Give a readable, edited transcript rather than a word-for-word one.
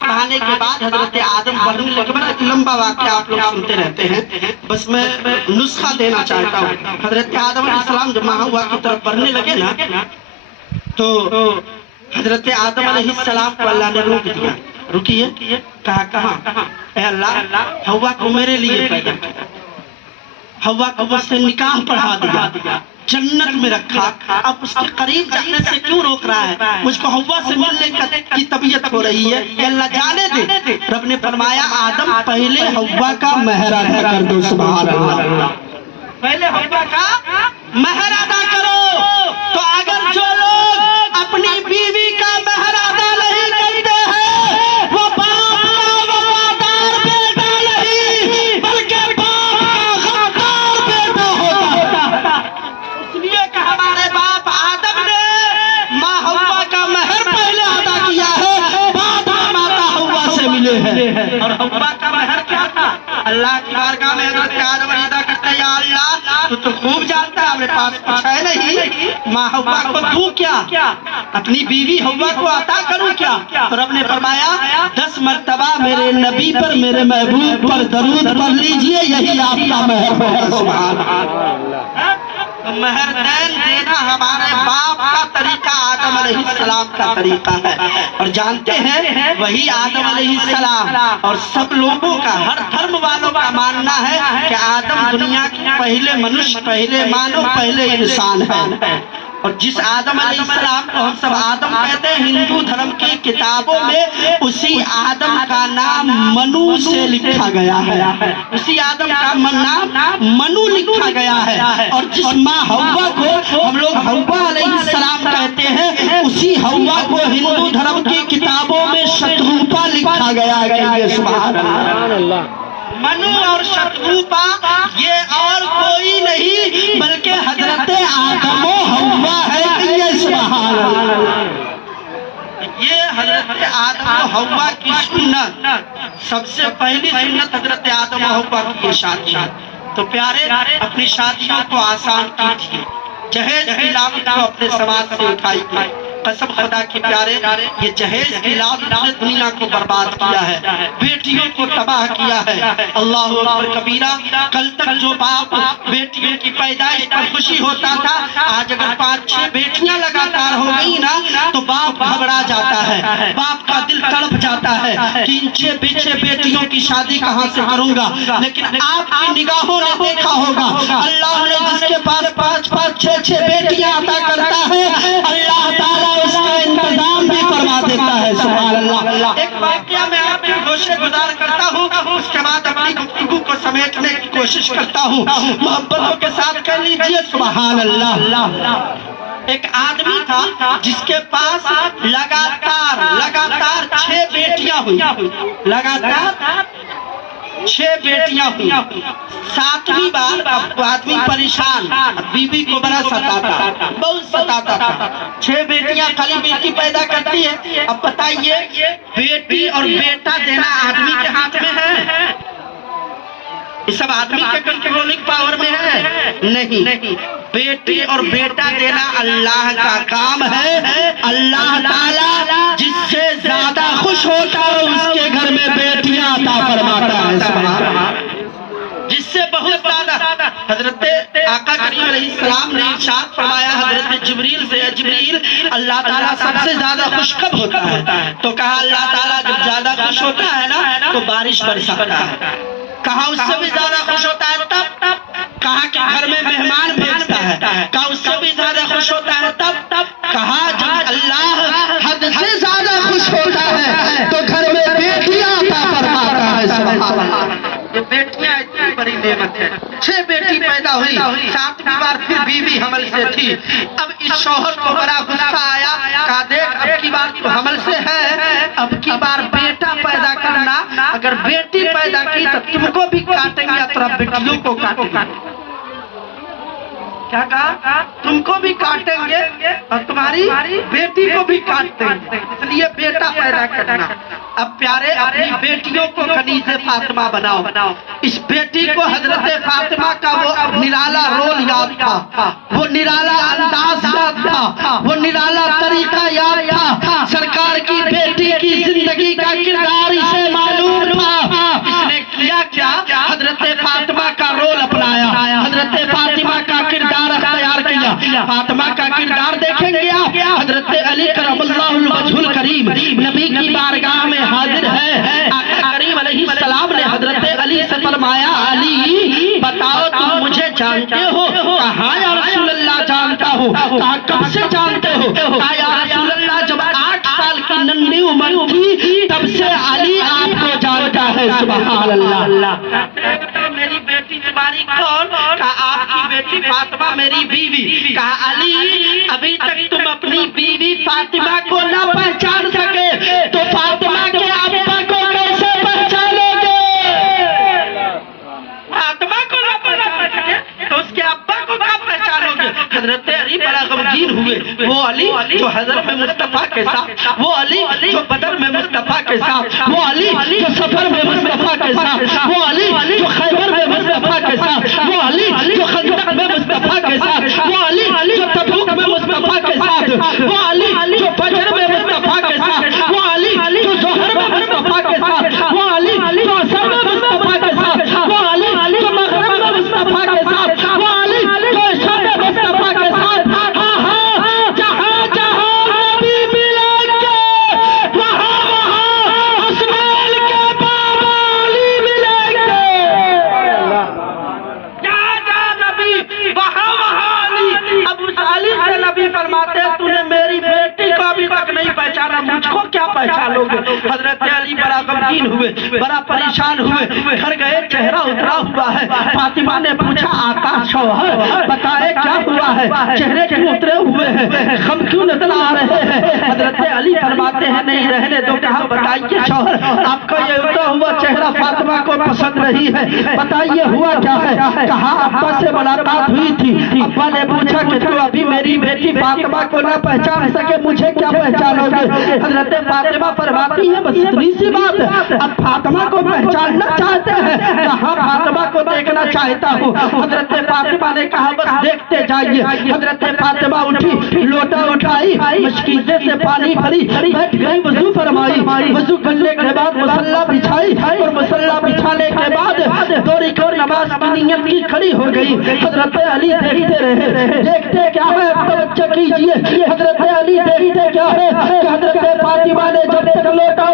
पढ़ाने के बाद हजरत आदम बढ़ने लगे। बड़ा लंबा वाक़या आप लोग सुनते रहते हैं, बस मैं नुस्खा देना चाहता हूँ। हजरत आदम अलैहिस्सलाम जब हुआ की तरफ बढ़ने लगे ना, तो हजरत आदम अलैहिस्सलाम को अल्लाह ने रोक दिया। रुकिए, कहा कहाँ? अल्लाह हवा को मेरे लिए पैदा किया, हवा को मुझसे निकाह पढ़ा दिया, जन्नत में रखा, अब उसके करीब जाने से क्यों रोक रहा है? मुझको हवा से मिलने की तबीयत हो रही है, अल्लाह जाने दे। रब ने फरमाया आदम पहले हवा का महर अदा कर दो। सुभान अल्लाह, पहले हवा का महर अदा करो। तो अगर जो लोग अपनी बीवी का महर अदा नहीं करते हैं, वो बाप का वफादार बेटा नहीं, बल्कि बाप का गद्दार बेटा होता। इसलिए कि हमारे बाप आदम ने माँ हव्वा का महर पहले अदा किया है, बाद में माता हव्वा से मिले हैं। और हव्वा का महर क्या था? अल्लाह की बारगाह में हज़रत आदम अदा करते, या अल्लाह तू तो खूब जानता है, मेरे पास कुछ है नहीं, माँ हव्वा को दूं क्या, अपनी बीवी हव्वा को अता करूं क्या? तो रब ने फरमाया 10 मर्तबा मेरे नबी पर, मेरे महबूब पर दरूद पढ़ लीजिए, यही आपका महर होगा। सुभान अल्लाह। महर देना हमारे बाप का तरीका आदम अलैहिस्सलाम का तरीका है। और जानते हैं वही आदम अलैहिस्सलाम और सब लोगों का, हर धर्म वालों का मानना है कि आदम दुनिया के पहले मनुष्य, पहले मानव, पहले इंसान है। और जिस आदम अलैहिस्सलाम को हम सब आदम कहते हैं, हिंदू धर्म की किताबों में उसी आदम का नाम मनु से लिखा गया है, उसी आदम का नाम मनु लिखा गया है। और जिस माँ हव्वा को हम लोग हव्वा अलैहिस्सलाम कहते हैं, उसी हव्वा को हिंदू धर्म की किताबों में शतरूपा लिखा गया है। सुभान अल्लाह। मनु और शतरूपा ये और कोई नहीं बल्कि हजरत आदम हव्वा है। सुभान अल्लाह। ये हजरत आदम हव्वा की सुन्नत, सबसे पहली सुन्नत हजरत आदम हव्वा की शादी। तो प्यारे अपनी शादियों को आसान कीजिए, जहेज की लागत को अपने समाज से उठाइए। कसम खुदा की प्यारे, ये जहेज की लागत ने दुनिया को बर्बाद किया है, बेटियों को तबाह किया है। अल्लाह अकबर कबीरा। कल तक जो बाप बेटियों की पैदाइश पर खुशी होता था, आज अगर 5-6 बेटियां लगातार हो गई ना, तो बाप घबरा जाता है, बाप का दिल तड़प जाता है कि इन 6 बेटियों की शादी कहाँ से करूंगा। लेकिन आपकी निगाहों ने देखा होगा, अल्लाह ने जिसके पास 5-5, 6-6 बेटियां अता करता है, अल्लाह ताला उसका इंतजाम भी करवा देता है। सुभान अल्लाह। एक वाकया मैं आपकी गुज़ार करता हूँ, उसके बाद अपनी गुफ्तगू को समेटने की कोशिश करता हूँ, मोहब्बतों के साथ कर लीजिए। सुभान अल्लाह। एक आदमी था जिसके पास लगातार 6 बेटियां हुई, लगातार 6 बेटियां हुई। 7वीं बार आदमी परेशान, बीवी को बड़ा सताता, बहुत सताता था। 6 बेटियां खाली बेटी पैदा करती है। अब बताइए, बेटी और बेटा देना आदमी के हाथ में है? ये सब आदमी के कंट्रोलिंग पावर में है? नहीं, बेटी और बेटा देना अल्लाह का काम है। अल्लाह ताला जिससे ज्यादा खुश होता है उसके घर में बेटियां अता फरमाता है। जिससे बहुत ज्यादा हजरत आका करीम अलैहिस्सलाम ने इरशाद फरमाया हजरत जिब्रील से, जिब्रील अल्लाह ताला सबसे ज्यादा खुश कब होता है? तो कहा अल्लाह ताला जब ज्यादा खुश होता है ना, तो बारिश बरसाता है। कहा उससे भी ज्यादा खुश होता है तब, कहा कि घर में मेहमान भेजता है। कहा उससे भी ज्यादा खुश होता है तब, कहा जब अल्लाह हद से ज्यादा खुश होता है तो घर में बेटियां अता फरमाता है। सुभान अल्लाह। ये बेटियां इतनी बड़ी नेमत है। 6 बेटी पैदा हुई, 7वीं बार फिर बीवी हमल से थी। अब इस शौहर को बड़ा गुस्सा आया, कहा देख अब की बार तो हमल से है, अब की बार बेटा पैदा करना, अगर बेटी पैदा की तो तुमको भी काटेंगे, तेरा बेटियों को काटेंगे। क्या कहा? तुमको भी काटेंगे और तुम्हारी बेटी को भी काट देंगे, इसलिए बेटा पैदा करना। अब प्यारे अपनी बेटियों को कनीज़े फातिमा बनाओ। इस बेटी को हजरत फातिमा का वो निराला रोल याद था, वो निराला अंदाज याद था, वो निराला तरीका याद था। सरकार की बेटी की जिंदगी का किरदार इसे मालूम था। इसने किया क्या? हजरत फातिमा का रोल अपनाया, हजरत फातिमा का किरदार अख्तियार किया। फातिमा का किरदार देखेंगे आप, हजरत अली करमल्लाहुल वजहुल करीम नबी की बारगाह में हाजिर है। आका करीम अलैहिस्सलाम ने हजरत अली से फरमाया, अली बताओ तुम मुझे जानते हो? कहा या रसूलल्लाह जानता हो। कहा कब से जानते हो? कहा या रसूलल्लाह जब 8 साल की नन्ही उम्र थी तब से अली आपको जानता है। सुभान अल्लाह। मेरी बेटी तुम्हारी कौन? कहा आपकी बेटी फातिमा मेरी बीवी। कहा अली अभी तक तुम अपनी बीवी फातिमा को न पहचान सके तो फातिमा के अब्बा को कैसे पहचानोगे? फातिमा को न पहचान सके तो उसके अब्बा को क्या पहचानोगे? हजरत अली बड़ा गमगीन हुए। वो अली जो हजरत में मुस्तफा के साथ, वो अली जो बदर में मुस्तफा के साथ, वो अली जो सफर में मुस्तफा के साथ, वो अली जो खैबर में मुस्तफा के साथ, वो अली जो खंदक में मुस्तफा के साथ, वो अली जो तबूक में मुस्तफा के साथ, वो अली जो बदर में मुस्तफा के साथ, वो अली जो जोहर में मुस्तफा के साथ, वो अली जो असर में मुस्तफा के साथ, वो अली जो मगरिब में मुस्तफा के साथ, वो अली जो इशा में मुस्तफा के साथ। जहाँ जहाँ नबी मिलेंगे वहाँ वहाँ हुस्नैन के बाबा अली मिलेंगे। जहाँ जहाँ नबी वहाँ वहाँ अली। अब उस अली से नबी फरमाते हैं तूने मेरी बेटी को अभी तक नहीं पहचाना, मुझको क्या पहचानोगे? हजरत अली बड़ा गमगीन हुए, बड़ा परेशान हुए, घर गए, चेहरा उतरा हुआ है। फातिमा ने पूछा आका शौहर बताए क्या हुआ है, चेहरे क्यों उतरे हुए हैं, गम क्यों नजर आ रहे हैं? हजरत अली फरमाते हैं नहीं रहने दो। कहा बताइए शौहर आपका ये उतरा हुआ चेहरा फातिमा को पसंद नहीं है, बताइए हुआ क्या है? कहा अब्बा से मुलाकात हुई थी, अब्बा ने पूछा कि तू अभी मेरी बेटी फातिमा को ना पहचान सके मुझे क्या पहचानोगे? हजरत फातिमा फरमाती है बस इतनी सी बात। अब फातिमा को पहचानना चाहते हैं, कहा फातिमा को देखना चाहता हूँ। हजरत फातिमा ने कहा बस देखते जाइए। हजरत फातिमा उठी, लोटा उठाई, मशकीज़े से पानी भरी, बैठ गई, वजू फरमाई। वजू करने के बाद मुसल्ला बिछाई और मुसल्ला बिछाने के बाद 2 रकात नमाज की नियत की खड़ी हो गई। हजरत अली देखते रहे, देखते क्या है तवज्जो कीजिए। हजरत अली देखते क्या है? हजरत फातिमा ने जब तक लोटा